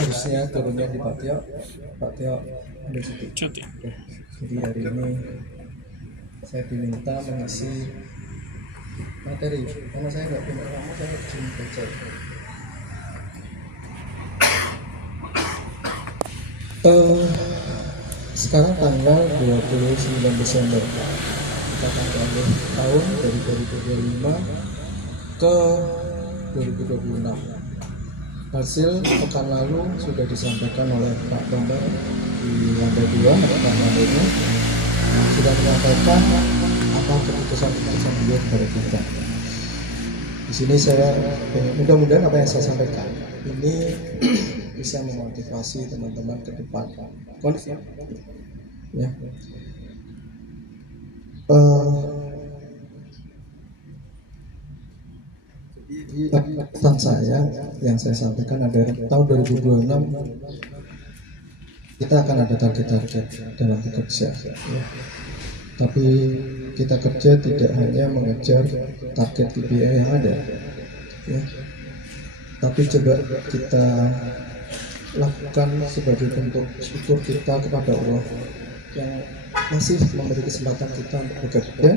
harusnya turunnya di Pak Tio. Pak Tio ambil cuti. Oke. Jadi hari ini saya diminta mengisi materi karena saya nggak punya lama, saya cuma baca. Sekarang tanggal 29 Desember, kita akan ambil tahun dari 2025 ke 2026. Hasil pekan lalu sudah disampaikan oleh Pak Bambang di lantai 2, Pak Bambangnya sudah menyampaikan apa keputusan beliau kepada kita. Di sini saya mudah-mudahan apa yang saya sampaikan ini bisa memotivasi teman-teman ke depan. Ya. Pesan saya yang saya sampaikan adalah tahun 2026 kita akan ada target-target dalam bekerja, ya. Tapi kita kerja tidak hanya mengejar target KPI yang ada, ya. Tapi coba kita lakukan sebagai bentuk syukur kita kepada Allah yang masih memberi kesempatan kita untuk bekerja,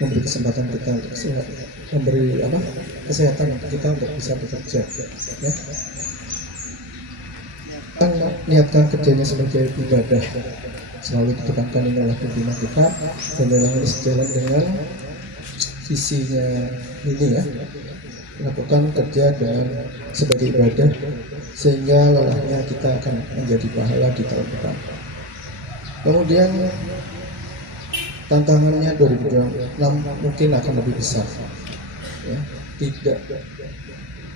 memberi kesempatan kita untuk memberi kesehatan untuk kita untuk bisa bekerja, ya. Kan niatkan kerjanya sebagai ibadah, selalu ditekankan ini adalah pimpinan kita, dan dalam ini sejalan dengan visinya ini, ya, lakukan kerja dengan sebagai ibadah sehingga lelahnya kita akan menjadi pahala di tahun depan. Kemudian tantangannya 2026 mungkin akan lebih besar, ya. Tidak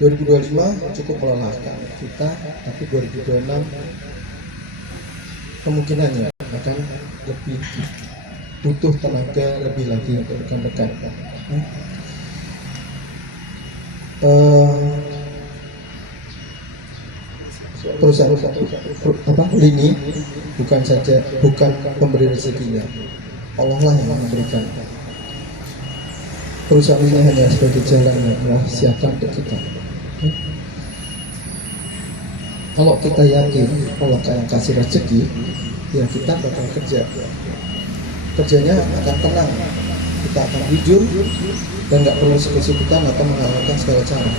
2025 cukup melelahkan kita, tapi 2026 kemungkinannya akan lebih butuh tenaga lebih lagi untuk rekan-rekan. Perusahaan lini bukan pemberi rezekinya, Allah lah yang memberikan. Perusahaan ini hanya sebagai jalan yang telah siapkan untuk kita. Kalau kita yakin Allah akan kasih rezeki, ya kita bakal kerja. Kerjanya akan tenang, kita akan jujur dan nggak perlu kesulitan atau menghalalkan segala cara.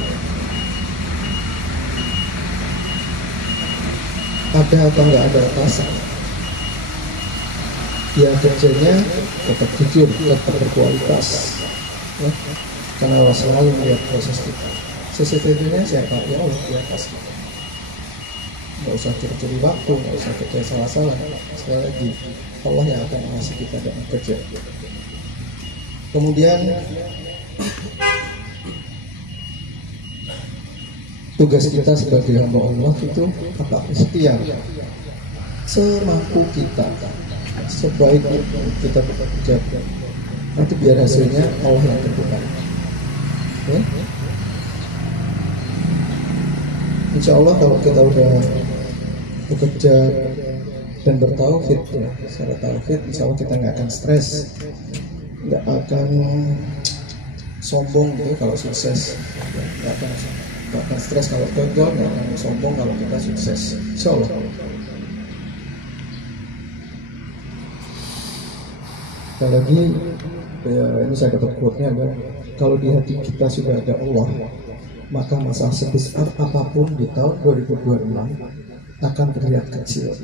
Ada atau nggak ada atasan, ya kerjanya tetap jujur, tetap berkualitas, ya. Karena Allah selalu melihat proses kita. CCTV-nya siapa? Ya Allah di atas. Nggak usah curi-curi waktu, nggak usah kerja salah-salah. Sekali lagi, Allah yang akan mengasihi kita dalam kerja. Kemudian tugas kita sebagai hamba Allah itu apa? Ikhtiar semampu kita, sebaik kita bekerja. Nanti biar hasilnya Allah yang tentukan, ya? Insya Allah kalau kita udah bekerja dan bertauhid, ya, secara tauhid, insya Allah kita nggak akan stres, nggak akan sombong gitu kalau sukses, nggak akan stres kalau gagal, nggak akan sombong kalau kita sukses, insya Allah. Sekali lagi, ya, ini saya dapat quote-nya adalah kalau di hati kita sudah ada Allah, maka masalah sebesar apapun di tahun 2026 akan terlihat kecil.